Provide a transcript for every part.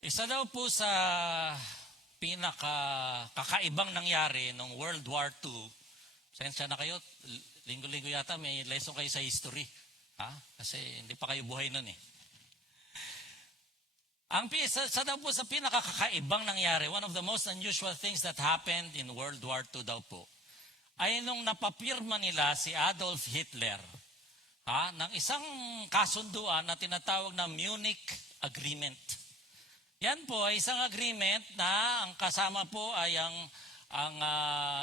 Isa daw po sa pinaka-kakaibang nangyari nung World War II, sensya na kayo, linggo-linggo yata may lesson kayo sa history. Kasi hindi pa kayo buhay nun eh. Isa daw po sa pinaka-kakaibang nangyari, one of the most unusual things that happened in World War II daw po, ay nung napapirma nila si Adolf Hitler ng isang kasunduan na tinatawag na Munich Agreement. Yan po ay isang agreement na ang kasama po ay ang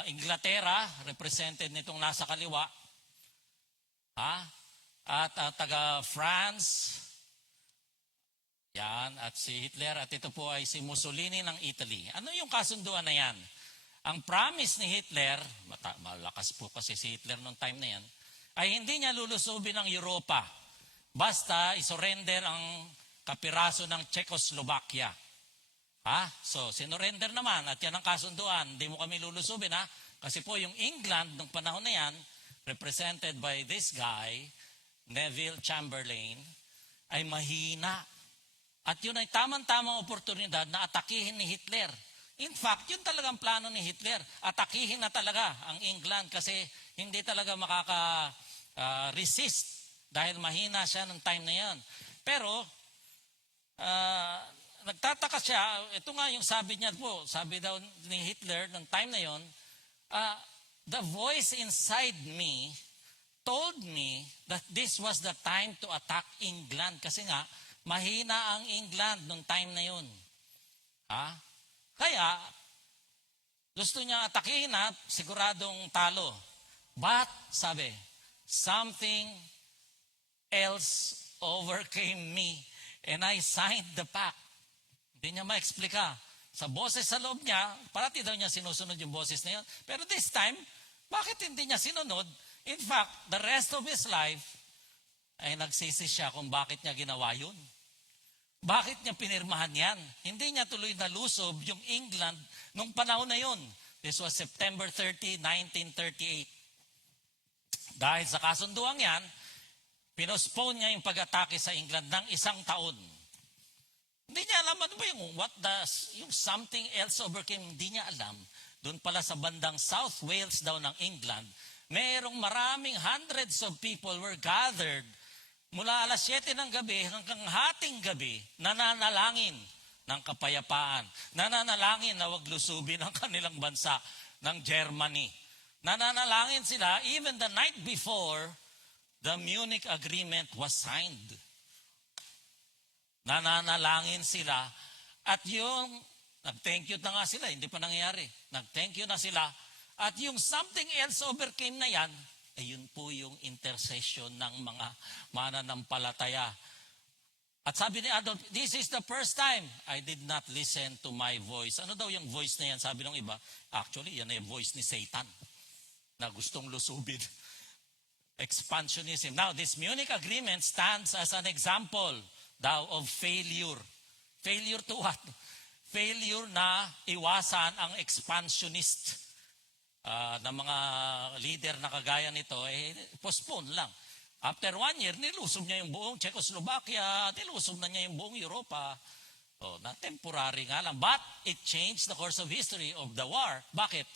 Inglaterra, represented nitong nasa kaliwa, at taga France, yan, at si Hitler, at ito po ay si Mussolini ng Italy. Ano yung kasunduan na yan? Ang promise ni Hitler, malakas po kasi si Hitler noong time na yan, ay hindi niya lulusubin ang Europa. Basta isurrender ang kapiraso ng Czechoslovakia. So, sinurrender naman at yan ang kasunduan. Hindi mo kami lulusubin Kasi po yung England nung panahon na yan, represented by this guy, Neville Chamberlain, ay mahina. At yun ay tamang-tamang oportunidad na atakihin ni Hitler. In fact, yun talagang plano ni Hitler. Atakihin na talaga ang England kasi hindi talaga makaka-resist dahil mahina siya nung time na yan. Pero, nagtataka siya, ito nga yung sabi niya po, sabi daw ni Hitler nung time na yon, the voice inside me told me that this was the time to attack England. Kasi nga, mahina ang England nung time na yon. Kaya, gusto niya atakihin siguradong talo. But, sabi, something else overcame me and I signed the pact. Hindi niya ma-explika. Sa boses sa loob niya, parati daw niya sinusunod yung boses na yun. Pero this time, bakit hindi niya sinunod? In fact, the rest of his life, ay nagsisi siya kung bakit niya ginawa yun. Bakit niya pinirmahan yan? Hindi niya tuloy nalusob yung England nung panahon na yun. This was September 30, 1938. Dahil sa kasunduang yan, pinospone niya yung pag-atake sa England ng 1 taon. Hindi niya alam ano ba yung something else overcame, hindi niya alam. Doon pala sa bandang South Wales daw ng England, mayroong maraming hundreds of people were gathered mula alas 7 ng gabi hanggang hating gabi, nananalangin ng kapayapaan. Nananalangin na wag lusubin ang kanilang bansa ng Germany. Nananalangin sila even the night before the Munich Agreement was signed. Nananalangin sila at yung nag-thank you na nga sila, hindi pa nangyayari. Nag-thank you na sila at yung something else overcame na yan, ayun po yung intercession ng mga mananampalataya. At sabi ni Adolf, this is the first time I did not listen to my voice. Ano daw yung voice na yan? Sabi ng iba, actually, yan ay yung voice ni Satan na gustong lusubin. Expansionism. Now, this Munich Agreement stands as an example daw of failure. Failure to what? Failure na iwasan ang expansionist na mga leader na kagaya nito, postpone lang. After 1 year, nilusob niya yung buong Czechoslovakia, nilusob na niya yung buong Europa. Na temporary nga lang. But it changed the course of history of the war. Bakit?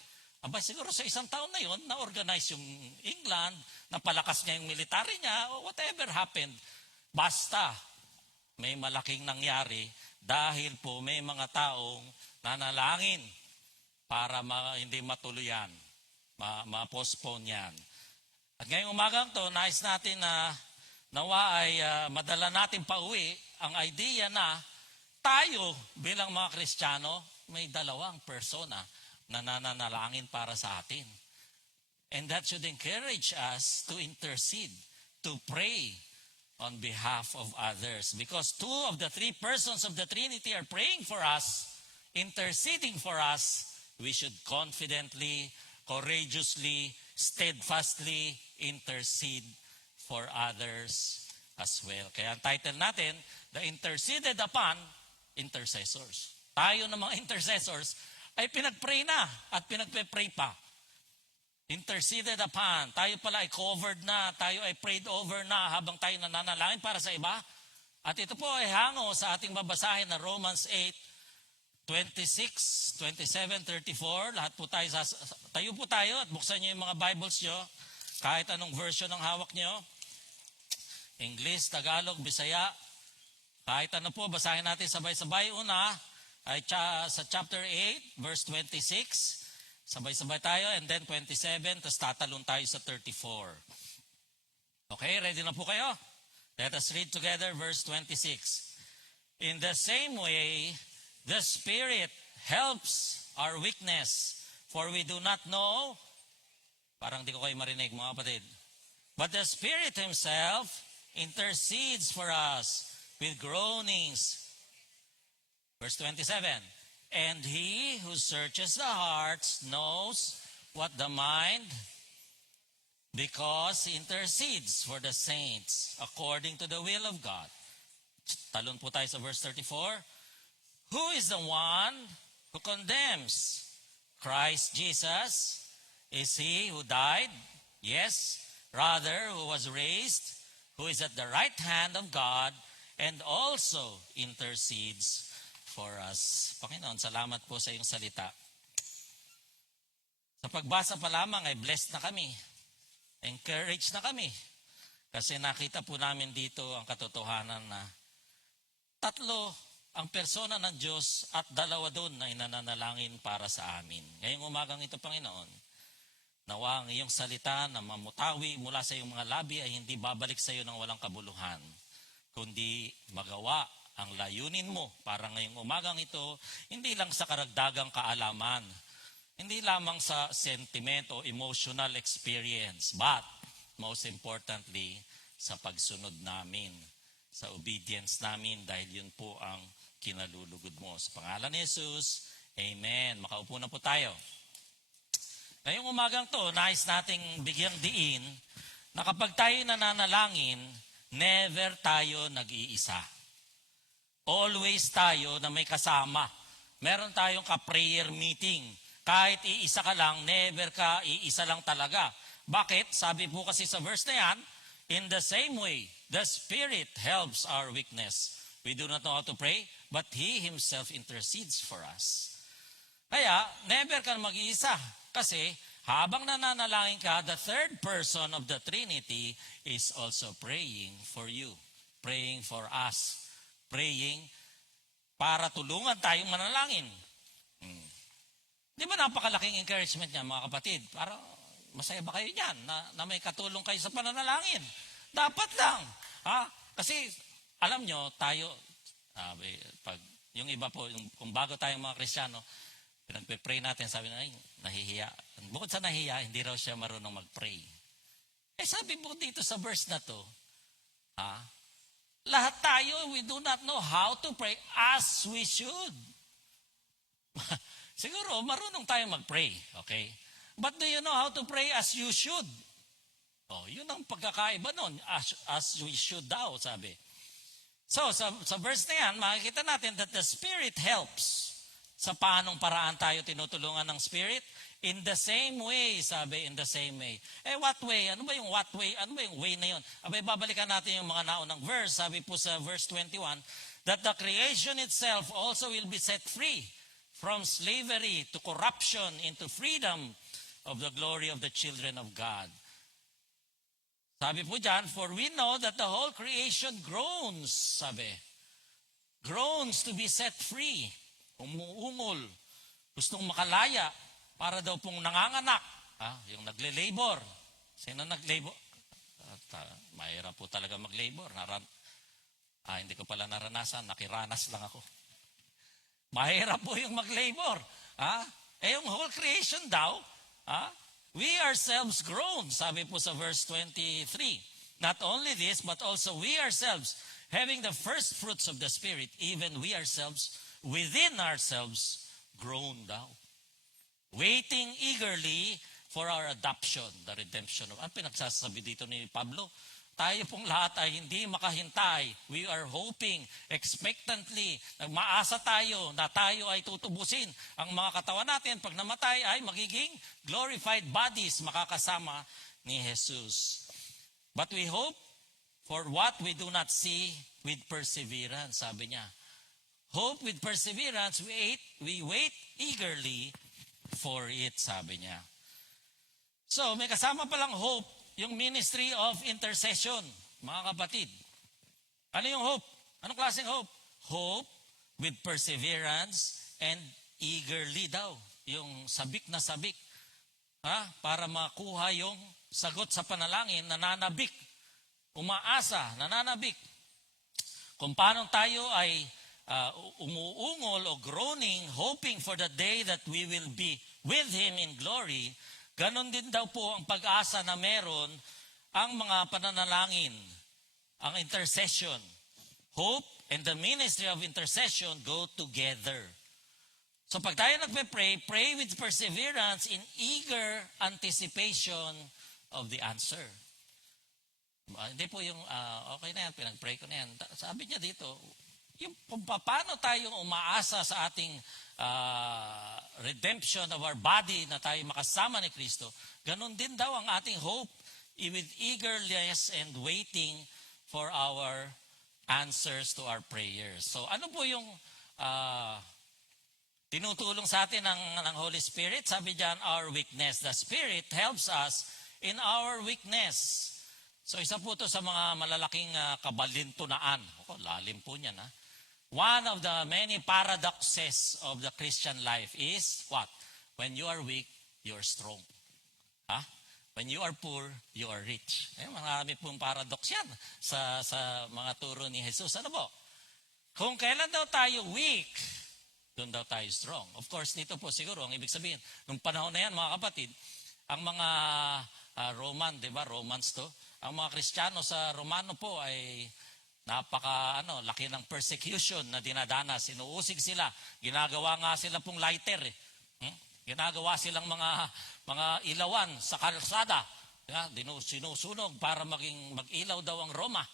Siguro sa 1 taon na yon, na-organize yung England, napalakas niya yung military niya, whatever happened. Basta, may malaking nangyari dahil po may mga taong nanalangin para hindi matuloy yan, ma-postpone yan. At ngayong umagang to, nais natin na nawa ay madala natin pauwi ang idea na tayo bilang mga Kristiyano may dalawang persona na nananalangin para sa atin. And that should encourage us to intercede, to pray on behalf of others. Because 2 of the 3 persons of the Trinity are praying for us, interceding for us, we should confidently, courageously, steadfastly intercede for others as well. Kaya ang title natin, The Interceded Upon Intercessors. Tayo ng mga intercessors ay pinag-pray na at pinagpe-pray pa. Interceded upon. Tayo pala ay covered na. Tayo ay prayed over na habang tayo nananalangin para sa iba. At ito po ay hango sa ating babasahin na Romans 8:26, 27, 34. Lahat po tayo, tayo po tayo at buksan niyo yung mga Bibles niyo. Kahit anong version ng hawak niyo. English, Tagalog, Bisaya. Kahit ano po, basahin natin sabay-sabay. Una ay sa chapter 8, verse 26. Sabay-sabay tayo, and then 27, tapos tatalon tayo sa 34. Okay, ready na po kayo? Let us read together verse 26. In the same way, the Spirit helps our weakness, for we do not know, parang di ko kayo marinig mga kapatid, but the Spirit Himself intercedes for us with groanings. Verse 27, and He who searches the hearts knows what the mind, because He intercedes for the saints according to the will of God. Talon po tayo sa verse 34. Who is the one who condemns? Christ Jesus. Is He who died? Yes. Rather, who was raised, who is at the right hand of God, and also intercedes for us. Panginoon, salamat po sa iyong salita. Sa pagbasa pa lamang ay blessed na kami. Encouraged na kami. Kasi nakita po namin dito ang katotohanan na tatlo ang persona ng Diyos at dalawa doon na inananalangin para sa amin. Ngayong umagang ito, Panginoon, nawa ang iyong salita na mamutawi mula sa iyong mga labi ay hindi babalik sa iyo ng walang kabuluhan, kundi magawa ang layunin mo para ngayong umagang ito, hindi lang sa karagdagang kaalaman, hindi lamang sa sentiment o emotional experience, but most importantly, sa pagsunod namin, sa obedience namin, dahil yun po ang kinalulugod mo. Sa pangalan ni Jesus, Amen. Makaupo na po tayo. Ngayong umagang to, nais nating bigyang diin na kapag tayo nananalangin, never tayo nag-iisa. Always tayo na may kasama. Meron tayong ka-prayer meeting. Kahit iisa ka lang, never ka iisa lang talaga. Bakit? Sabi po kasi sa verse na yan, in the same way, the Spirit helps our weakness. We do not know how to pray, but He Himself intercedes for us. Kaya, never ka mag-iisa. Kasi, habang nananalangin ka, the third person of the Trinity is also praying for you. Praying for us. Praying para tulungan tayong manalangin. Di ba napakalaking encouragement niya, mga kapatid? Para masaya ba kayo niyan na may katulong kayo sa pananalangin? Dapat lang. Ha? Kasi alam nyo, tayo, pag, yung iba po, kung bago tayong mga Kristiyano, pinagpe-pray natin, sabi na, ay, nahihiya. Bukod sa nahihiya, hindi raw siya marunong mag-pray. Eh sabi po dito sa verse na to, lahat tayo, we do not know how to pray as we should. Siguro, marunong tayo mag-pray, okay? But do you know how to pray as you should? Oh, yun ang pagkakaiba nun, as we should daw, sabi. So, sa verse na yan, makikita natin that the Spirit helps. Sa paanong paraan tayo tinutulungan ng Spirit? In the same way, sabi, in the same way. Eh, what way? Ano ba yung what way? Ano ba yung way na yun? Abay, babalikan natin yung mga naunang verse. Sabi po sa verse 21, that the creation itself also will be set free from slavery to corruption into freedom of the glory of the children of God. Sabi po dyan, for we know that the whole creation groans, sabi. Groans to be set free. Umuungol. Gustong makalaya para daw pong nanganganak. Yung nagle-labor. Sino nag-labor? Mahirap po talaga mag-labor. Hindi ko pala naranasan. Nakiranas lang ako. Mahirap po yung mag-labor. Yung whole creation daw, we ourselves groan, sabi po sa verse 23. Not only this, but also we ourselves, having the first fruits of the Spirit, even we ourselves, within ourselves, groan daw. Waiting eagerly for our adoption, the redemption of... Ang pinagsasabi dito ni Pablo, tayo pong lahat ay hindi makahintay. We are hoping, expectantly, nagmaasa tayo na tayo ay tutubusin. Ang mga katawan natin, pag namatay, ay magiging glorified bodies, makakasama ni Jesus. But we hope for what we do not see with perseverance, sabi niya. Hope with perseverance, we wait eagerly for it, sabi niya. So, may kasama palang hope, yung ministry of intercession, mga kapatid. Ano yung hope? Anong klaseng hope? Hope with perseverance and eagerly daw. Yung sabik na sabik. Para makuha yung sagot sa panalangin, nananabik. Umaasa, nananabik. Kung paano tayo ay umuungol o groaning, hoping for the day that we will be with Him in glory, ganon din daw po ang pag-asa na meron ang mga pananalangin, ang intercession. Hope and the ministry of intercession go together. So pag tayo nagpe-pray, pray with perseverance in eager anticipation of the answer. Hindi po yung, okay na yan, pinag-pray ko na yan. Sabi niya dito, yung kung paano tayong umaasa sa ating redemption of our body na tayo makasama ni Kristo, ganun din daw ang ating hope with eagerness and waiting for our answers to our prayers. So ano po yung tinutulong sa atin ng Holy Spirit? Sabi diyan, our weakness. The Spirit helps us in our weakness. So isa po to sa mga malalaking kabalintunaan. Lalim po niyan. One of the many paradoxes of the Christian life is what? When you are weak, you are strong. When you are poor, you are rich. Marami pong paradox yan sa mga turo ni Jesus. Ano po? Kung kailan daw tayo weak, doon daw tayo strong. Of course, dito po siguro, ang ibig sabihin, nung panahon na yan, mga kapatid, ang mga Roman, di ba? Romans to. Ang mga Kristiyano sa Romano po ay laki ng persecution na dinadanas. Sinuusig sila. Ginagawa nga sila pong lighter. Ginagawa silang mga ilawan sa kalsada. Sinusunog para mag-ilaw daw ang Roma.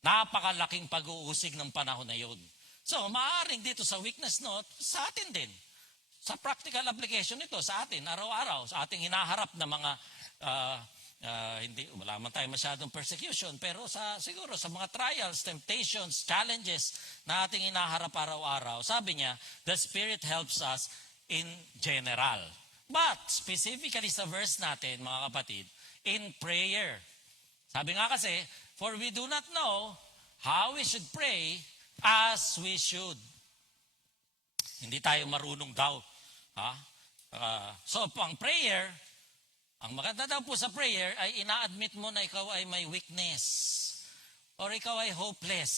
Napakalaking pag-uusig ng panahon na yun. So, maaaring dito sa weakness note, sa atin din. Sa practical application nito, sa atin, araw-araw, sa ating hinaharap na mga wala man tayo masyadong persecution, pero siguro sa mga trials, temptations, challenges na ating inaharap araw-araw, sabi niya, the Spirit helps us in general. But, specifically sa verse natin, mga kapatid, in prayer. Sabi nga kasi, for we do not know how we should pray as we should. Hindi tayo marunong daw. So, ang prayer, ang maganda daw po sa prayer ay ina-admit mo na ikaw ay may weakness, or ikaw ay hopeless,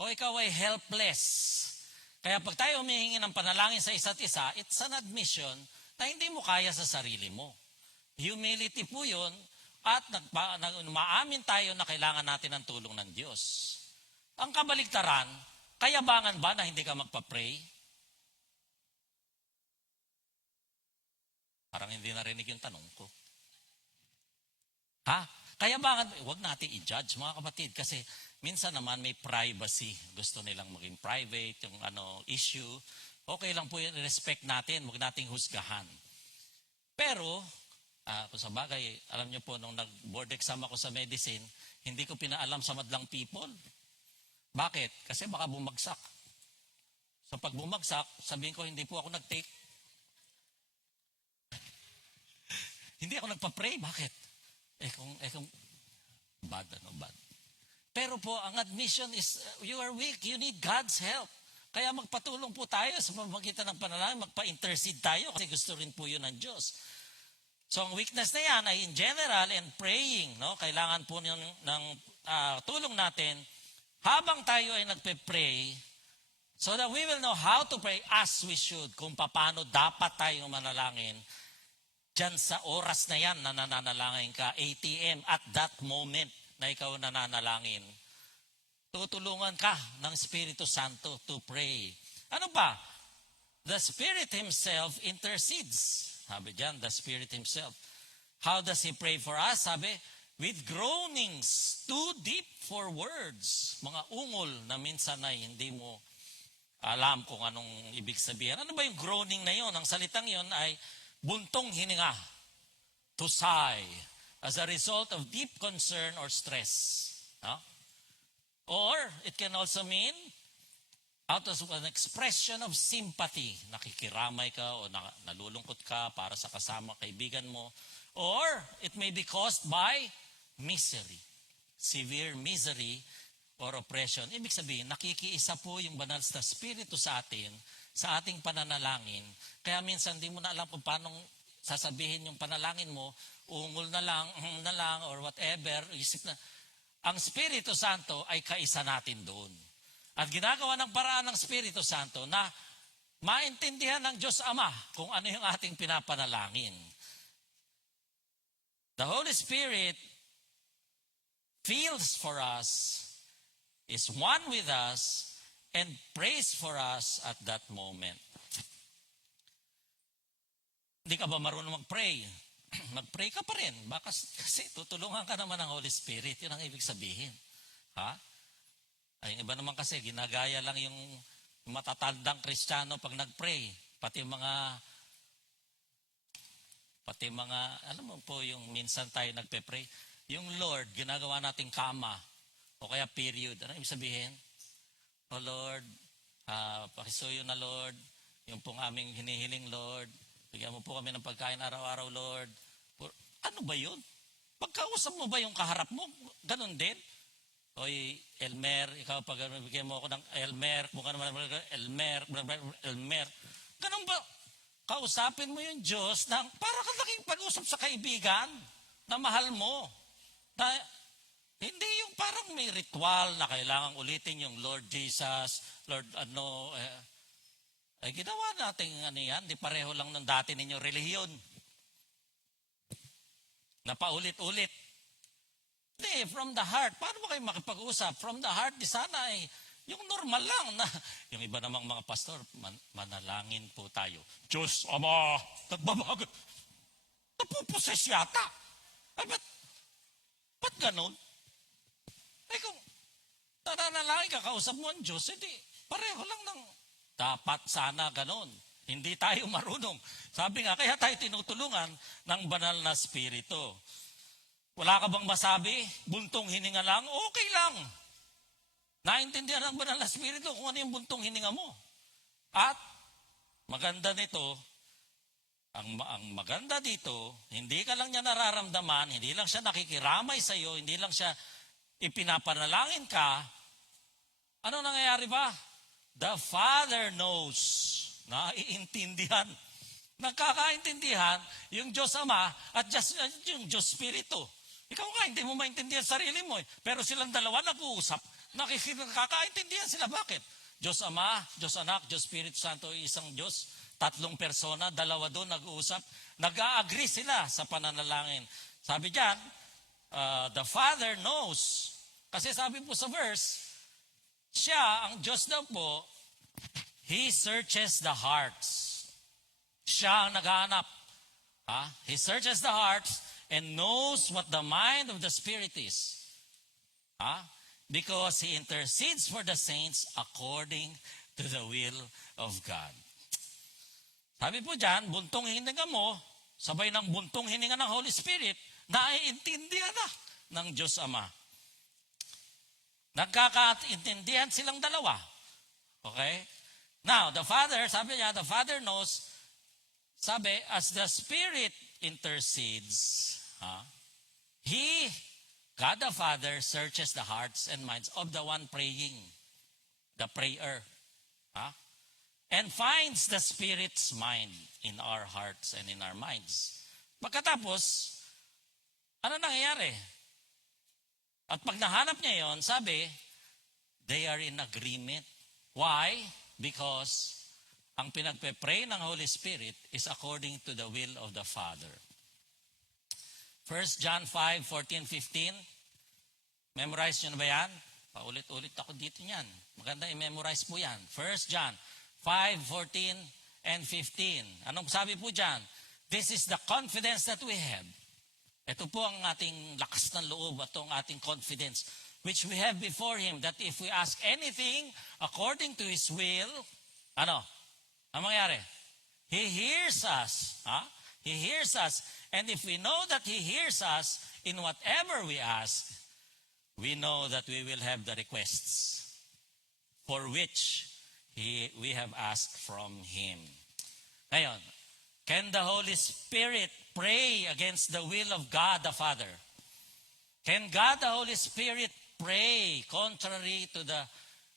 o ikaw ay helpless. Kaya pag tayo humihingi ng panalangin sa isa't isa, it's an admission na hindi mo kaya sa sarili mo. Humility po yun, at maamin tayo na kailangan natin ng tulong ng Diyos. Ang kabaligtaran, kayabangan ba na hindi ka magpa-pray? Parang hindi narinig yung tanong ko. Kayabangan, huwag natin i-judge mga kapatid kasi minsan naman may privacy. Gusto nilang maging private, yung issue. Okay lang po yun, respect natin, huwag nating husgahan. Pero, kung sa bagay, alam niyo po, nung nag-board exam ako sa medicine, hindi ko pinaalam sa madlang people. Bakit? Kasi baka bumagsak. So pag bumagsak, sabihin ko, hindi po ako nag-take. Hindi ako nagpa-pray. Bakit? Kung bad. Pero po, ang admission is, you are weak. You need God's help. Kaya magpatulong po tayo sa pamamagitan ng panalangin, magpa-intercede tayo kasi gusto rin po yun ng Diyos. So, ang weakness na yan ay in general and praying, no? Kailangan po ng tulong natin habang tayo ay nagpe-pray so that we will know how to pray as we should, kung paano dapat tayong manalangin dyan sa oras na yan na nananalangin ka, ATM, at that moment na ikaw nananalangin. Tutulungan ka ng Espiritu Santo to pray. Ano ba? The Spirit Himself intercedes. Sabi dyan, the Spirit Himself. How does He pray for us? Sabi, with groanings too deep for words. Mga ungol na minsan ay hindi mo alam kung anong ibig sabihin. Ano ba yung groaning na yon? Ang salitang yon ay buntong hininga, to sigh, as a result of deep concern or stress. No? Or it can also mean out of an expression of sympathy. Nakikiramay ka o nalulungkot ka para sa kasama kaibigan mo. Or it may be caused by misery. Severe misery or oppression. Ibig sabihin, nakikiisa po yung banal na Espiritu sa atin, sa ating pananalangin. Kaya minsan di mo na alam kung paano sasabihin yung panalangin mo, ungol na lang, or whatever, isip na. Ang Espiritu Santo ay kaisa natin doon. At ginagawa ng paraan ng Espiritu Santo na maintindihan ng Diyos Ama kung ano yung ating pinapanalangin. The Holy Spirit feels for us, is one with us, and prays for us at that moment. Hindi ka ba marunong mag-pray? Mag-pray ka pa rin. Baka kasi tutulungan ka naman ng Holy Spirit. Yun ang ibig sabihin. Ha? Ay, yung iba naman kasi, ginagaya lang yung matatandang Kristiyano pag nag-pray. Pati mga, alam mo po, yung minsan tayo nagpe-pray. Yung Lord, ginagawa nating kama. O kaya period. Ano ibig sabihin? O Lord, pakisuyo na Lord. Yung pong aming hinihiling Lord. Bigyan mo po kami ng pagkain araw-araw, Lord. Ano ba yun? Pagkausap mo ba yung kaharap mo? Ganon din? Oy, Elmer, ikaw pag bigyan mo ako ng Elmer, mukha naman Elmer. Ganon ba? Kausapin mo yung Diyos na para ka naging pag-usap sa kaibigan na mahal mo. Na, hindi yung parang may ritual na kailangan ulitin yung Lord Jesus, Lord ay ginawa natin yan, di pareho lang ng dati ninyong relihiyon. Na paulit-ulit. Hindi, from the heart. Paano ba kayo makipag-usap? From the heart, di sana ay yung normal lang na, yung iba namang mga pastor, manalangin po tayo. Diyos, Ama, nagbabago. Napuposes yata. Ay, ba't ganun? Ay, kung nananalangin ka, kausap mo ang Diyos, hindi, pareho lang ng dapat sana ganon. Hindi tayo marunong. Sabi nga, kaya tayo tinutulungan ng banal na Espiritu. Wala ka bang masabi? Buntong hininga lang? Okay lang. Naintindihan ng banal na Espiritu kung ano yung buntong hininga mo. At maganda nito, ang maganda dito, hindi ka lang niya nararamdaman, hindi lang siya nakikiramay sa iyo, hindi lang siya ipinapanalangin ka. Ano nangyayari ba? The Father knows. Naiintindihan. Nagkakaintindihan yung Diyos Ama at yung Diyos Espiritu. Ikaw nga, hindi mo maintindihan sarili mo. Pero silang dalawa nag-uusap. Nakakaintindihan sila. Bakit? Diyos Ama, Diyos Anak, Diyos Espiritu Santo, isang Diyos. 3 persona, 2 doon nag-uusap. Nag-a-agree sila sa pananalangin. Sabi diyan, the Father knows. Kasi sabi po sa verse, siya, ang Diyos daw po, He searches the hearts. Siya ang naghahanap. He searches the hearts and knows what the mind of the Spirit is. Because He intercedes for the saints according to the will of God. Sabi po dyan, buntong hininga mo, sabay ng buntong hininga ng Holy Spirit, naiintindihan na ng Diyos Ama. Nagkakaintindihan silang dalawa. Okay? Now, the Father, sabi niya, the Father knows, sabi, as the Spirit intercedes, He, God the Father, searches the hearts and minds of the one praying, the prayer, and finds the Spirit's mind in our hearts and in our minds. Pagkatapos, ano nangyayari? At pag nahanap niya yon, sabi, they are in agreement. Why? Because ang pinagpe-pray ng Holy Spirit is according to the will of the Father. 1 John 5, 14, 15. Memorize nyo na ba yan? Paulit-ulit ako dito yan. Maganda i-memorize po yan. 1 John 5, 14, and 15. Anong sabi po dyan? This is the confidence that we have. Ito po ang ating lakas ng loob at ang ating confidence which we have before Him that if we ask anything according to His will, ano? Ang mangyari? He hears us. He hears us. And if we know that He hears us in whatever we ask, we know that we will have the requests for which we have asked from Him. Ngayon, can the Holy Spirit pray against the will of God the Father? Can God the Holy Spirit pray contrary to the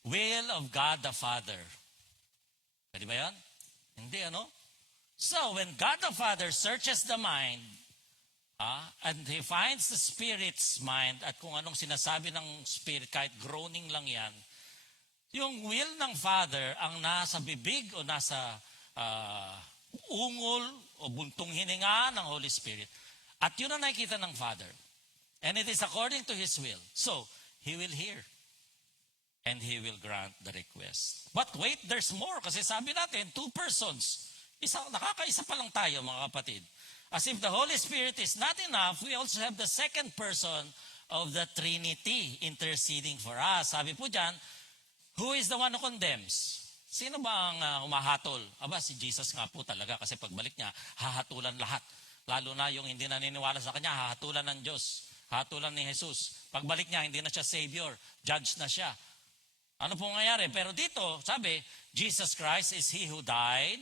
will of God the Father? Pwede ba yan? Hindi, ano? So, when God the Father searches the mind, and He finds the Spirit's mind at kung anong sinasabi ng Spirit, kahit groaning lang yan, yung will ng Father ang nasa bibig o nasa ungol o buntong hininga ng Holy Spirit. At yun ang nakikita ng Father. And it is according to His will. So, He will hear. And He will grant the request. But wait, there's more. Kasi sabi natin, 2 persons. Nakakaisa pa lang tayo, mga kapatid. As if the Holy Spirit is not enough, we also have the second person of the Trinity interceding for us. Sabi po dyan, who is the one who condemns? Sino ba ang humahatol? Aba, si Jesus nga po talaga kasi pagbalik niya, hahatulan lahat. Lalo na yung hindi naniniwala sa kanya, hahatulan ng Diyos. Hahatulan ni Jesus. Pagbalik niya, hindi na siya Savior. Judge na siya. Ano po nangyayari? Pero dito, sabi, Jesus Christ is He who died,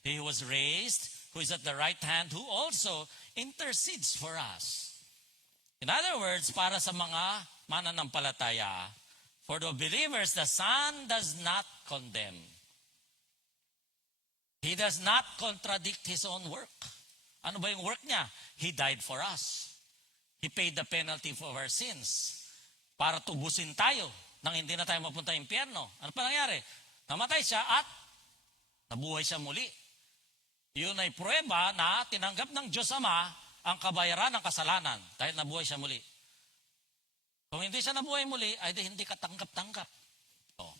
He who was raised, who is at the right hand, who also intercedes for us. In other words, para sa mga mananampalataya, for the believers, the Son does not condemn. He does not contradict His own work. Ano ba yung work niya? He died for us. He paid the penalty for our sins para tubusin tayo nang hindi na tayo mapunta ng impyerno. Ano pa nangyari? Namatay siya at nabuhay siya muli. Yun ay pruweba na tinanggap ng Diyos Ama ang kabayaran ng kasalanan dahil nabuhay siya muli. Kung hindi siya nabuhay muli, ay hindi ka tanggap-tanggap.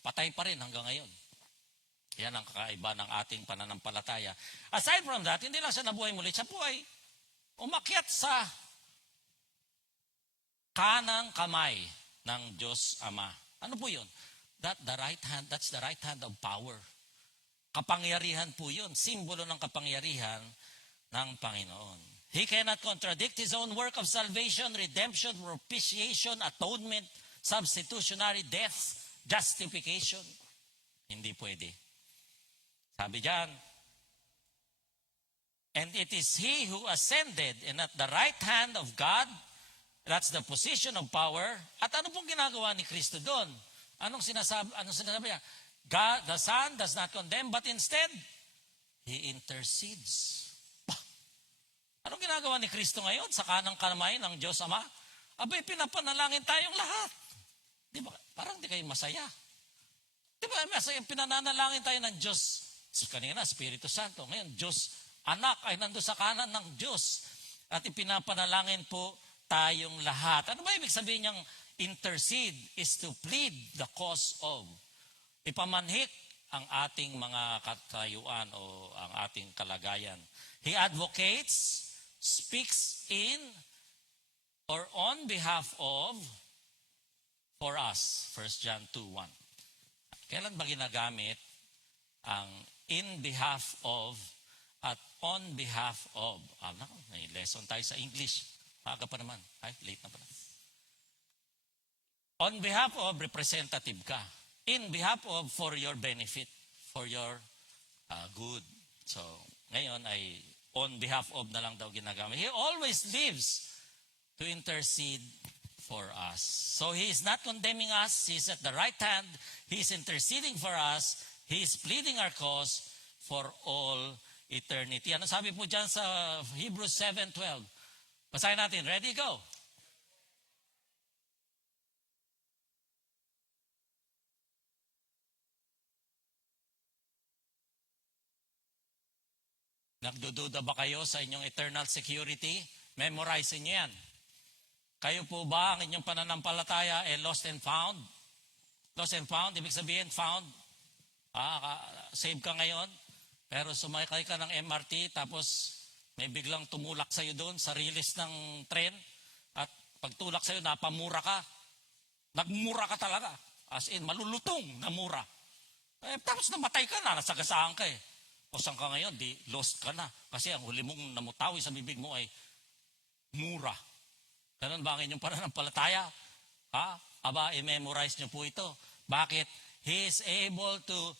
Patay pa rin hanggang ngayon. Yan ang kakaiba ng ating pananampalataya. Aside from that, hindi lang siya nabuhay muli, siya po ay umakyat sa kanang kamay ng Diyos Ama. Ano po yun? That's the right hand of power. Kapangyarihan po yun. Simbolo ng kapangyarihan ng Panginoon. He cannot contradict His own work of salvation, redemption, propitiation, atonement, substitutionary death, justification. Hindi pwede. Sabi diyan, and it is He who ascended and at the right hand of God, that's the position of power. At ano pong ginagawa ni Kristo doon? Anong sinasabi niya? God, the Son does not condemn, but instead, He intercedes. Anong ginagawa ni Kristo ngayon sa kanang kamay ng Diyos Ama? Abay, pinapanalangin tayong lahat. Di ba? Parang di kayo masaya. Di ba? Masaya, pinananalangin tayo ng Diyos. Kanina, Espiritu Santo. Ngayon, Diyos, Anak ay nandun sa kanan ng Diyos. At ipinapanalangin po tayong lahat. Ano ba ibig sabihin niyang intercede? Is to plead the cause of. Ipamanhik ang ating mga katayuan o ang ating kalagayan. He advocates, speaks in or on behalf of for us. 1 John 2:1. Kailan ba ginagamit ang in behalf of at on behalf of? May lesson tayo sa English. Maaga pa naman. Late na pala. On behalf of, representative ka. In behalf of, for your benefit, for your good. So, ngayon ay on behalf of na lang daw ginagamit. He always lives to intercede for us. So, He is not condemning us. He is at the right hand. He is interceding for us. He is pleading our cause for all eternity. Ano sabi po dyan sa Hebrews 7:12? Basahin natin. Ready, go. Nagdududa ba kayo sa inyong eternal security? Memorize niyo yan. Kayo po ba ang inyong pananampalataya lost and found? Lost and found, ibig sabihin found. Save ka ngayon, pero sumakay ka ng MRT, tapos may biglang tumulak sa'yo doon sa release ng tren, at pagtulak sa'yo, napamura ka. Nagmura ka talaga. As in, malulutong na mura. Tapos namatay ka na, nasagasaan ka eh. O saan ka ngayon, di lost ka na. Kasi ang huli mong namutawi sa bibig mo ay mura. Ganun ba ang inyong pananampalataya? Aba, i-memorize nyo po ito. Bakit? He is able to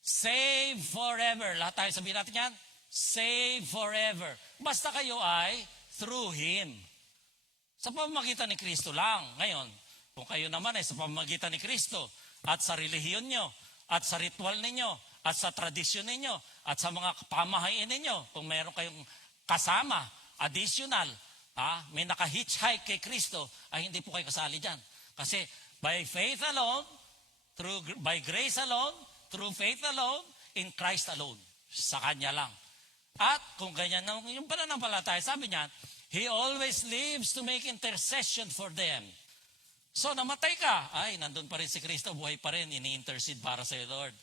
save forever. Lahat tayo sabihin natin yan. Save forever. Basta kayo ay through Him. Sa pamamagitan ni Kristo lang. Ngayon, kung kayo naman ay sa pamamagitan ni Kristo at sa relihiyon nyo, at sa ritual ninyo, at sa tradisyon ninyo, at sa mga pamahain ninyo, kung meron kayong kasama, additional, may naka-hitchhike kay Kristo, ay hindi po kayo kasali dyan. Kasi by faith alone, by grace alone, through faith alone, in Christ alone. Sa Kanya lang. At kung ganyan, yung pananampalataya, sabi niya, He always lives to make intercession for them. So namatay ka, ay nandun pa rin si Kristo, buhay pa rin, ini-intercede para sa iyo, Lord.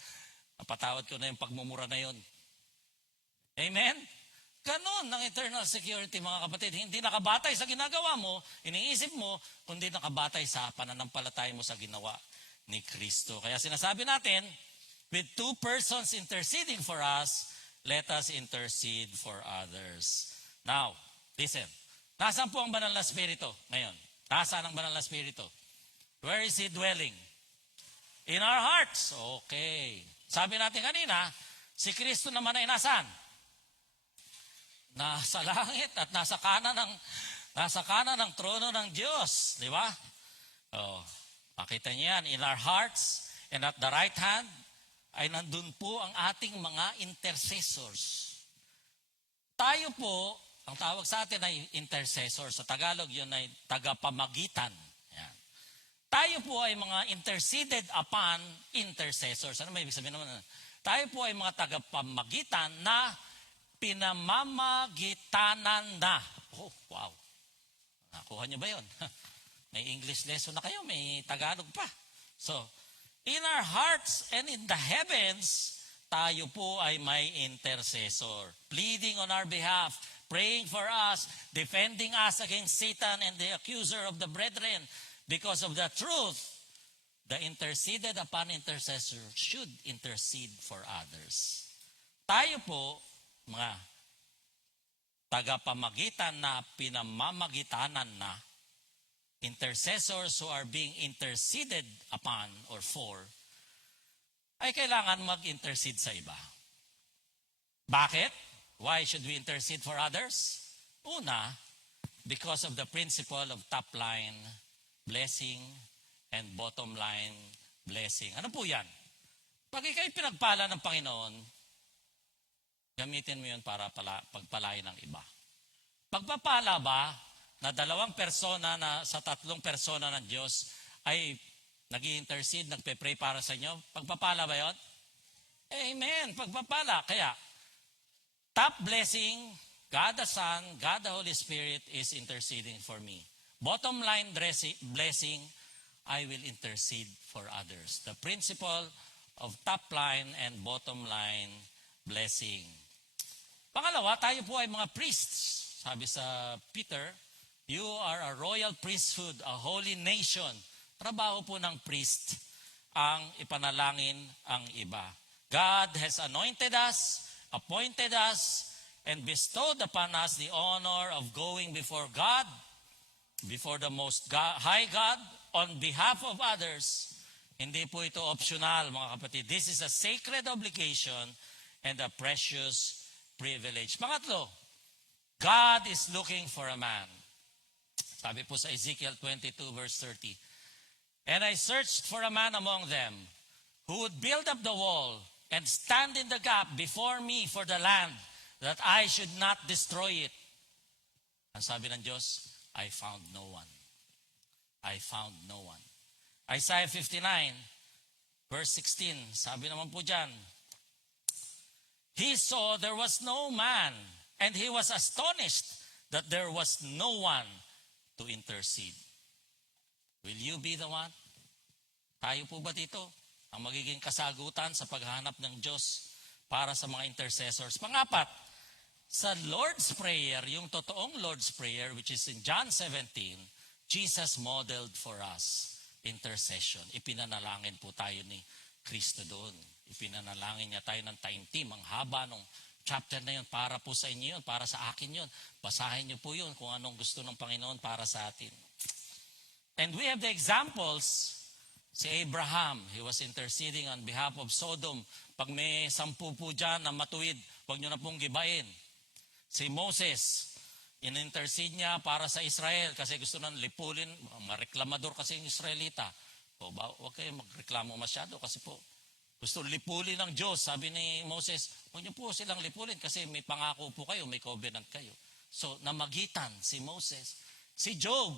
Napatawad ko na yung pagmumura na yun. Amen? Ganon ng eternal security, mga kapatid. Hindi nakabatay sa ginagawa mo, iniisip mo, kundi nakabatay sa pananampalataya mo sa ginawa ni Kristo. Kaya sinasabi natin, with two persons interceding for us, let us intercede for others. Now, listen. Nasaan po ang banal na spirito ngayon? Nasaan ang banal na spirito? Where is He dwelling? In our hearts. Okay. Sabi natin kanina, si Kristo naman ay nasaan? Nasa langit at nasa kanan ng trono ng Diyos. Di ba? Makita niyo yan. In our hearts and at the right hand, ay nandun po ang ating mga intercessors. Tayo po, ang tawag sa atin ay intercessor. Sa Tagalog, yun ay tagapamagitan. Yan. Tayo po ay mga interceded upon intercessors. Ano may ibig sabihin naman? Tayo po ay mga tagapamagitan na pinamamagitanan na. Oh, wow. Nakuha niyo ba yun? May English lesson na kayo, may Tagalog pa. So, in our hearts and in the heavens, tayo po ay may intercessor. Pleading on our behalf, praying for us, defending us against Satan and the accuser of the brethren. Because of the truth, the interceded upon intercessor should intercede for others. Tayo po, mga tagapamagitan na pinamamagitanan na, intercessors who are being interceded upon or for, ay kailangan mag-intercede sa iba. Bakit? Why should we intercede for others? Una, because of the principle of top line blessing and bottom line blessing. Ano po yan? Pag ikaw'y pinagpala ng Panginoon, gamitin mo yun para pagpalain ng iba. Pagpapala ba na dalawang persona na sa tatlong persona ng Diyos ay nag-i-intercede, nagpe-pray para sa inyo? Pagpapala ba yun? Amen. Pagpapala. Kaya, top blessing, God the Son, God the Holy Spirit is interceding for me. Bottom line blessing, I will intercede for others. The principle of top line and bottom line blessing. Pangalawa, tayo po ay mga priests. Sabi sa Peter, you are a royal priesthood, a holy nation. Trabaho po ng priest ang ipanalangin ang iba. God has anointed us, appointed us, and bestowed upon us the honor of going before God, before the most high God, on behalf of others. Hindi po ito optional, mga kapatid. This is a sacred obligation and a precious privilege. Pangatlo, God is looking for a man. Sabi po sa Ezekiel 22 verse 30, and I searched for a man among them who would build up the wall and stand in the gap before me for the land, that I should not destroy it. Ang sabi ng Diyos, I found no one. I found no one. Isaiah 59 verse 16, sabi naman po dyan, he saw there was no man, and he was astonished that there was no one to intercede. Will you be the one? Tayo po ba dito ang magiging kasagutan sa paghahanap ng Diyos para sa mga intercessors? Pangapat, sa Lord's Prayer, yung totoong Lord's Prayer, which is in John 17, Jesus modeled for us intercession. Ipinanalangin po tayo ni Kristo doon. Ipinanalangin niya tayo ng taimtim. Ang haba ng chapter na yun, para po sa inyo yun, para sa akin yun. Basahin niyo po yun kung anong gusto ng Panginoon para sa atin. And we have the examples. Si Abraham, he was interceding on behalf of Sodom. Pag may 10 po dyan na matuwid, huwag nyo na pong gibain. Si Moses, in-intercede niya para sa Israel kasi gusto nang lipulin, mareklamador kasi yung Israelita. O huwag kayo magreklamo masyado kasi po gusto lipulin ng Diyos. Sabi ni Moses, huwag niyo po silang lipulin kasi may pangako po kayo, may covenant kayo. So, namagitan si Moses. Si Job,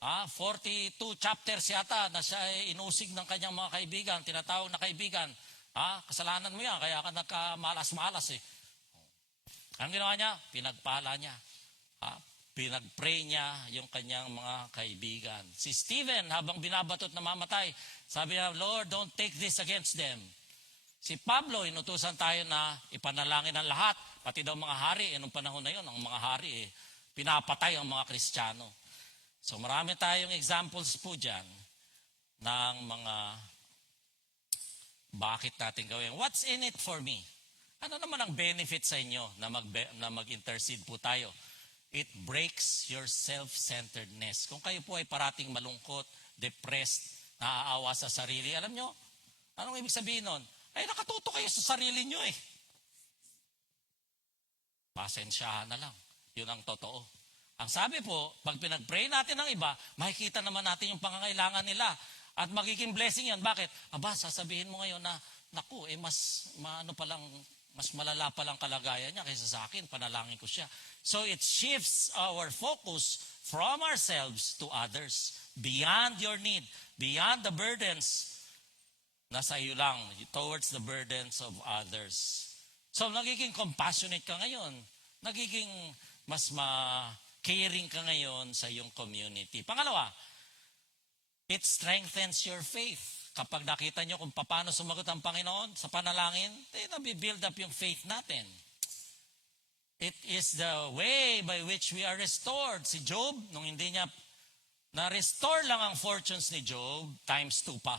42 chapters yata na siya ay inusig ng kanyang mga kaibigan, tinatawag na kaibigan. Kasalanan mo yan, kaya ka nagkamalas-malas eh. Ang ginawa niya? Pinagpala niya. Pinagpray niya yung kanyang mga kaibigan. Si Stephen, habang binabatot na mamatay, sabi niya, Lord, don't take this against them. Si Pablo, inutusan tayo na ipanalangin ang lahat, pati daw mga hari. Nung panahon na yun, ang mga hari, pinapatay ang mga Kristiyano. So marami tayong examples po dyan ng mga bakit natin gawin. What's in it for me? Ano naman ang benefit sa inyo na mag-intercede po tayo? It breaks your self-centeredness. Kung kayo po ay parating malungkot, depressed, naaawa sa sarili, alam nyo, anong ibig sabihin nun? Ay nakatuto kayo sa sarili nyo eh. Pasensyahan na lang. Yun ang totoo. Ang sabi po, pag pinag-pray natin ng iba, makikita naman natin yung pangangailangan nila. At magiging blessing yan. Bakit? Sasabihin mo ngayon na, naku, mas malala palang kalagayan niya kaysa sa akin, panalangin ko siya. So it shifts our focus from ourselves to others. Beyond your need, beyond the burdens, nasa iyo lang, towards the burdens of others. So nagiging compassionate ka ngayon. Nagiging mas caring ka ngayon sa iyong community. Pangalawa, it strengthens your faith. Kapag nakita nyo kung paano sumagot ang Panginoon sa panalangin, nabibuild up yung faith natin. It is the way by which we are restored. Si Job, nung hindi niya na-restore lang ang fortunes ni Job, times 2 pa.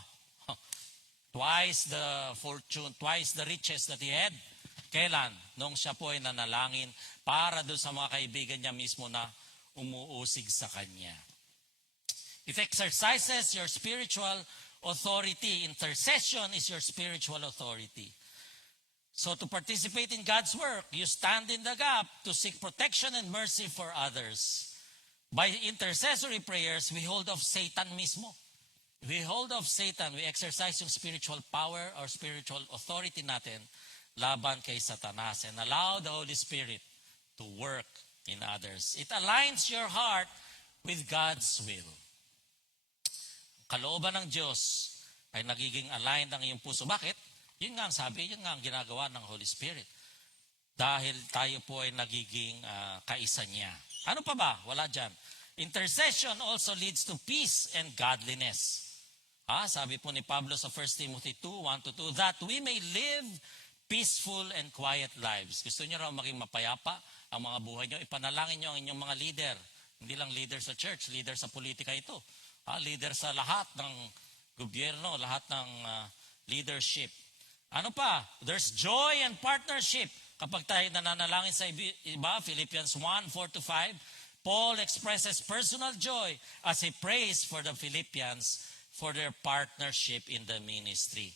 Twice the fortune, twice the riches that he had. Kailan? Nung siya po ay nanalangin para doon sa mga kaibigan niya mismo na umuusig sa kanya. It exercises your spiritual authority. Intercession is your spiritual authority. So to participate in God's work, you stand in the gap to seek protection and mercy for others. By intercessory prayers, we hold off Satan mismo. We hold off Satan. We exercise yung spiritual power or spiritual authority natin laban kay Satanas and allow the Holy Spirit to work in others. It aligns your heart with God's will. Kalooban ng Diyos ay nagiging aligned ang iyong puso. Bakit? Yun nga ang sabi, yun nga ang ginagawa ng Holy Spirit. Dahil tayo po ay nagiging kaisa niya. Ano pa ba? Wala dyan. Intercession also leads to peace and godliness. Sabi po ni Pablo sa 1 Timothy 2:1-2, that we may live peaceful and quiet lives. Gusto niyo raw maging mapayapa ang mga buhay niyo? Ipanalangin niyo ang inyong mga leader. Hindi lang leader sa church, leader sa politika ito. Leader sa lahat ng gobyerno, lahat ng leadership. Ano pa? There's joy and partnership. Kapag tayo nananalangin sa iba, Philippians 1:4-5, Paul expresses personal joy as he prays for the Philippians for their partnership in the ministry.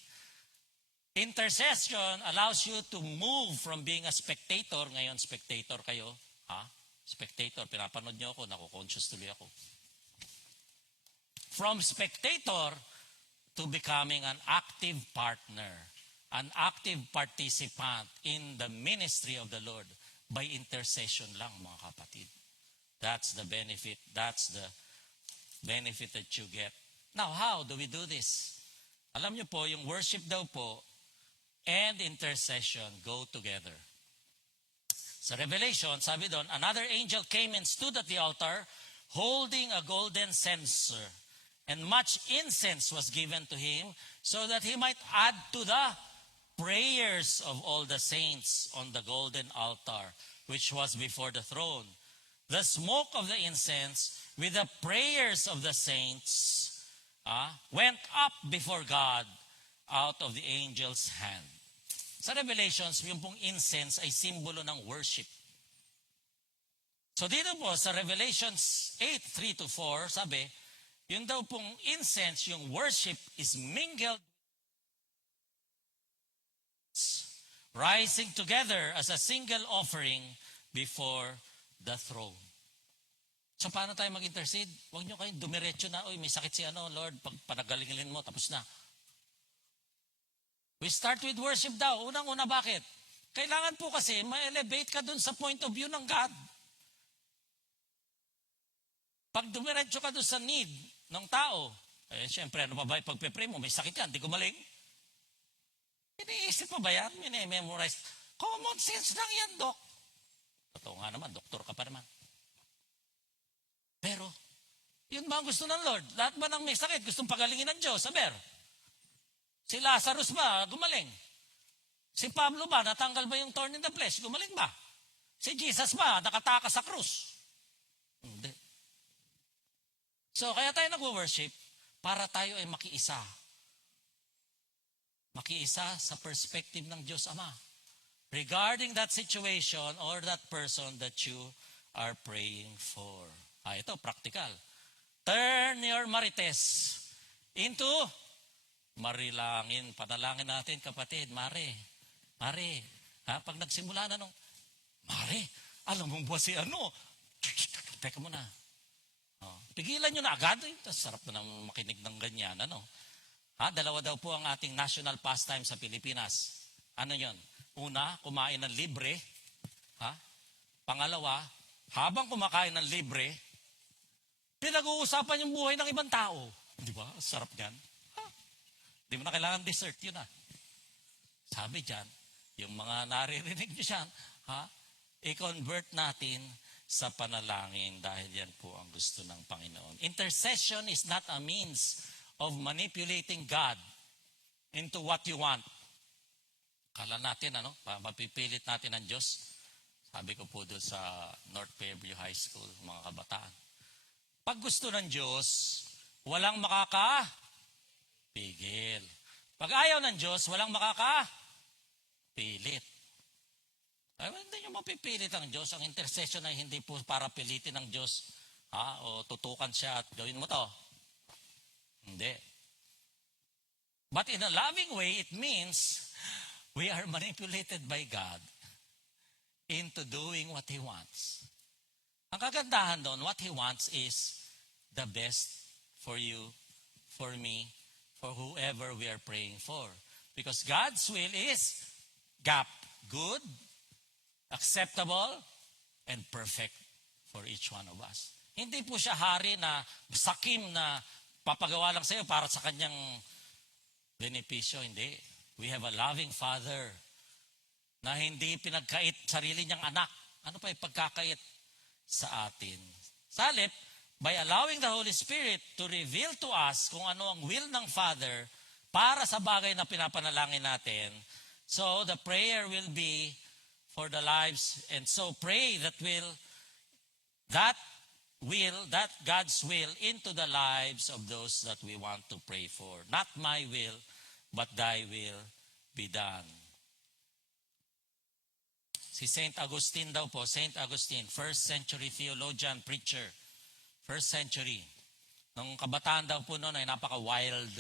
Intercession allows you to move from being a spectator. Ngayon, spectator kayo. Spectator, pinapanood niyo ako, naku-conscious tuloy ako. From spectator to becoming an active partner, an active participant in the ministry of the Lord by intercession lang, mga kapatid. That's the benefit. That's the benefit that you get. Now, how do we do this? Alam niyo po, yung worship daw po and intercession go together. Sa Revelation, sabi doon, another angel came and stood at the altar holding a golden censer, and much incense was given to him so that he might add to the prayers of all the saints on the golden altar, which was before the throne. The smoke of the incense with the prayers of the saints went up before God out of the angel's hand. Sa Revelations, yung pong incense ay simbolo ng worship. So dito po sa Revelations 8:3-4, sabi, Yung daw pong incense, yung worship is mingled, rising together as a single offering before the throne. So paano tayo mag-intercede? Huwag nyo kayong dumiretso na, may sakit si Lord, pag panagalingin mo, tapos na. We start with worship daw. Unang-una, bakit? Kailangan po kasi ma-elevate ka dun sa point of view ng God. Pag dumiretso ka dun sa need ng tao, syempre, ano pa ba, pagpe-pray mo, may sakit yan, di gumaling. Iniisip pa ba yan? Mini-memorize. Common sense lang yan, Dok. Totoo nga naman, doktor ka pa naman. Pero, yun ba ang gusto ng Lord? Lahat ba ng may sakit, gustong pagalingin ng Diyos? Saber. Si Lazarus ba, gumaling? Si Pablo ba, natanggal ba yung thorn in the flesh? Gumaling ba? Si Jesus ba, nakatakas sa krus? Hindi. So, kaya tayo nag-worship para tayo ay makiisa. Makiisa sa perspective ng Diyos Ama. Regarding that situation or that person that you are praying for. Ito, practical. Turn your marites into marilangin. Panalangin natin, kapatid. Mare. Pag nagsimula na Mare, alam mo ba si Teka muna. Pigilan nyo na agad. Sarap na nang makinig ng ganyan. Dalawa daw po ang ating national pastime sa Pilipinas. Ano yon? Una, kumain ng libre. Pangalawa, habang kumakain ng libre, pinag-uusapan yung buhay ng ibang tao. Di ba? Sarap yan. Di mo na kailangan dessert yun Sabi dyan, yung mga naririnig nyo dyan, i-convert natin sa panalangin dahil yan po ang gusto ng Panginoon. Intercession is not a means of manipulating God into what you want. Kala natin, mapipilit natin ang Diyos. Sabi ko po doon sa North Fairview High School, mga kabataan. Pag gusto ng Diyos, walang makakapigil. Pag ayaw ng Diyos, walang makakapilit. Hindi nyo mapipilit ang Diyos. Ang intercession ay hindi po para pilitin ng Diyos. O tutukan siya at gawin mo to. Hindi. But in a loving way, it means we are manipulated by God into doing what He wants. Ang kagandahan doon, what He wants is the best for you, for me, for whoever we are praying for. Because God's will is good, acceptable, and perfect for each one of us. Hindi po siya hari na sakim na papagawa lang sa iyo para sa kanyang benepisyo. Hindi. We have a loving Father na hindi pinagkait sarili niyang anak. Ano pa yung pagkakait sa atin? Salip, by allowing the Holy Spirit to reveal to us kung ano ang will ng Father para sa bagay na pinapanalangin natin. So, the prayer will be for the lives. And so, pray that God's will into the lives of those that we want to pray for. Not my will, but thy will be done. Si Saint Augustine daw po, Saint Augustine, first century theologian, preacher, first century. Nung kabataan daw po noon ay napaka-wild.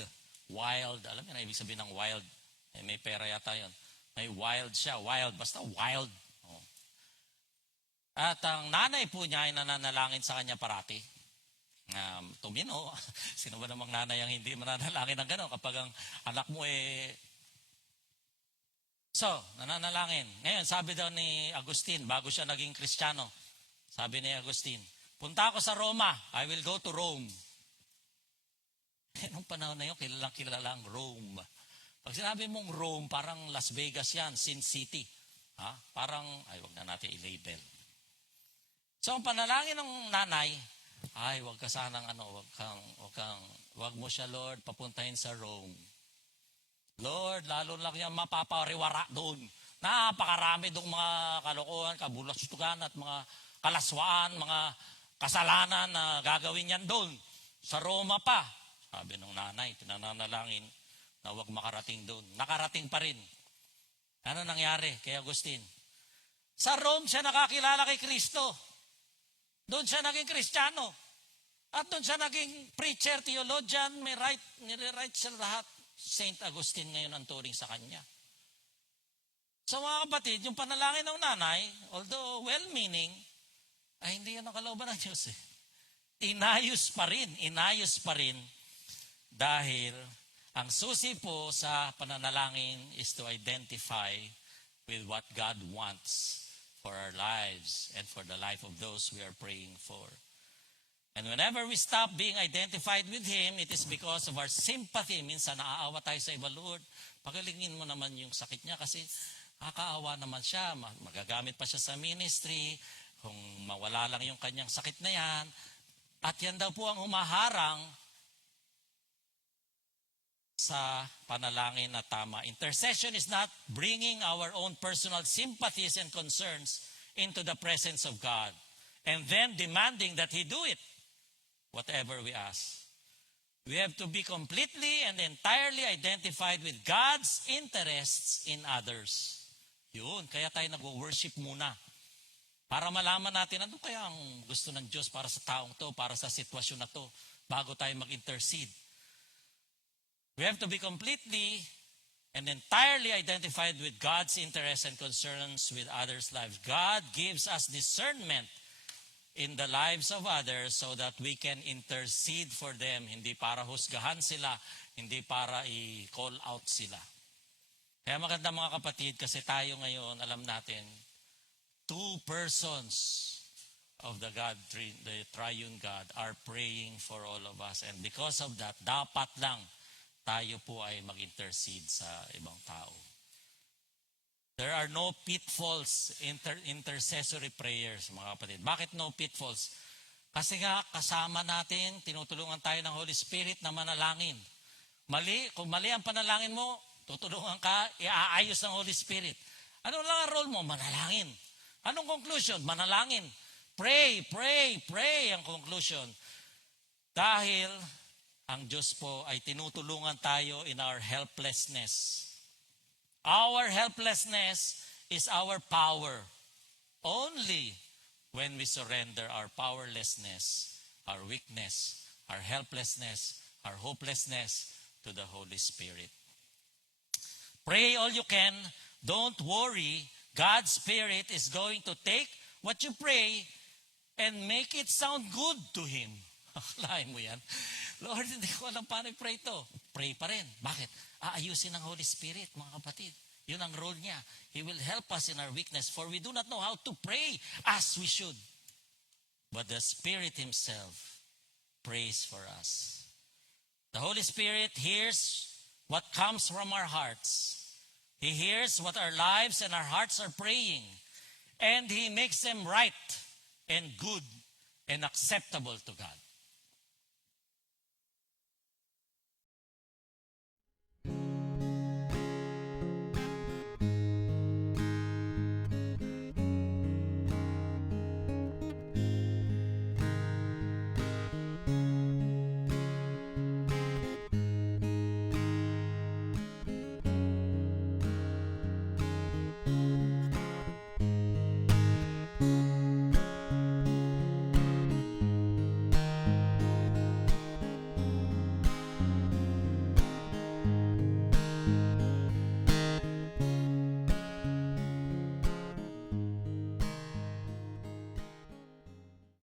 Wild, alam niyo na ibig sabihin ng wild. May pera yata yun. May wild siya, wild, basta wild. At ang nanay po niya ay nananalangin sa kanya parati. Tumino. Sino ba namang nanay ang hindi mananalangin ng gano'n kapag ang anak mo So, nananalangin. Ngayon, sabi daw ni Agustin, bago siya naging Kristiyano, sabi ni Agustin, punta ako sa Roma, I will go to Rome. Nung panahon na yun, kilalang Rome. Pag sinabi mong Rome, parang Las Vegas yan, Sin City. Parang, wag na natin i-label. So, ang panalangin ng nanay, wag ka sanang wag mo siya, Lord, papuntahin sa Rome. Lord, lalo lang yan mapapariwara doon. Napakarami doong mga kalokohan, kabulastugan at mga kalaswaan, mga kasalanan na gagawin yan doon. Sa Roma pa. Sabi ng nanay, pinananalangin na huwag makarating doon. Nakarating pa rin. Ano nangyari kay Agustin? Sa Rome siya nakakilala kay Kristo. Doon siya naging Kristiyano. At doon siya naging preacher, theologian, may nire-write siya lahat. Saint Augustine ngayon ang turing sa kanya. So mga kapatid, yung panalangin ng nanay, although well-meaning, ay hindi yan ang kalooban ng Diyos eh. Inayos pa rin dahil ang susi po sa pananalangin is to identify with what God wants for our lives and for the life of those we are praying for. And whenever we stop being identified with Him, it is because of our sympathy. Minsan naaawa tayo sa iba, Lord, pagalingin mo naman yung sakit niya kasi nakakaawa naman siya, magagamit pa siya sa ministry, kung mawala lang yung kanyang sakit na yan. At yan daw po ang humaharang sa panalangin na tama. Intercession is not bringing our own personal sympathies and concerns into the presence of God and then demanding that He do it, whatever we ask. We have to be completely and entirely identified with God's interests in others. Yun, kaya tayo nag-worship muna. Para malaman natin ano kaya ang gusto ng Diyos para sa taong to, para sa sitwasyon na to, bago tayo mag-intercede. We have to be completely and entirely identified with God's interests and concerns with others' lives. God gives us discernment in the lives of others so that we can intercede for them. Hindi para husgahan sila, hindi para i-call out sila. Kaya maganda mga kapatid, kasi tayo ngayon, alam natin, 2 persons of the triune God are praying for all of us. And because of that, dapat lang tayo po ay mag-intercede sa ibang tao. There are no pitfalls in intercessory prayers, mga kapatid. Bakit no pitfalls? Kasi nga kasama natin, tinutulungan tayo ng Holy Spirit na manalangin. Kung mali ang panalangin mo, tutulungan ka, iaayos ng Holy Spirit. Ano lang ang role mo? Manalangin. Anong conclusion? Manalangin. Pray, pray, pray ang conclusion. Dahil ang Diyos po ay tinutulungan tayo in our helplessness. Our helplessness is our power. Only when we surrender our powerlessness, our weakness, our helplessness, our hopelessness to the Holy Spirit. Pray all you can. Don't worry. God's Spirit is going to take what you pray and make it sound good to Him. Akalain mo yan? Lord, hindi ko alam paano i-pray ito. Pray pa rin. Bakit? Aayusin ng Holy Spirit, mga kapatid. Yun ang role niya. He will help us in our weakness, for we do not know how to pray as we should. But the Spirit Himself prays for us. The Holy Spirit hears what comes from our hearts. He hears what our lives and our hearts are praying. And He makes them right and good and acceptable to God.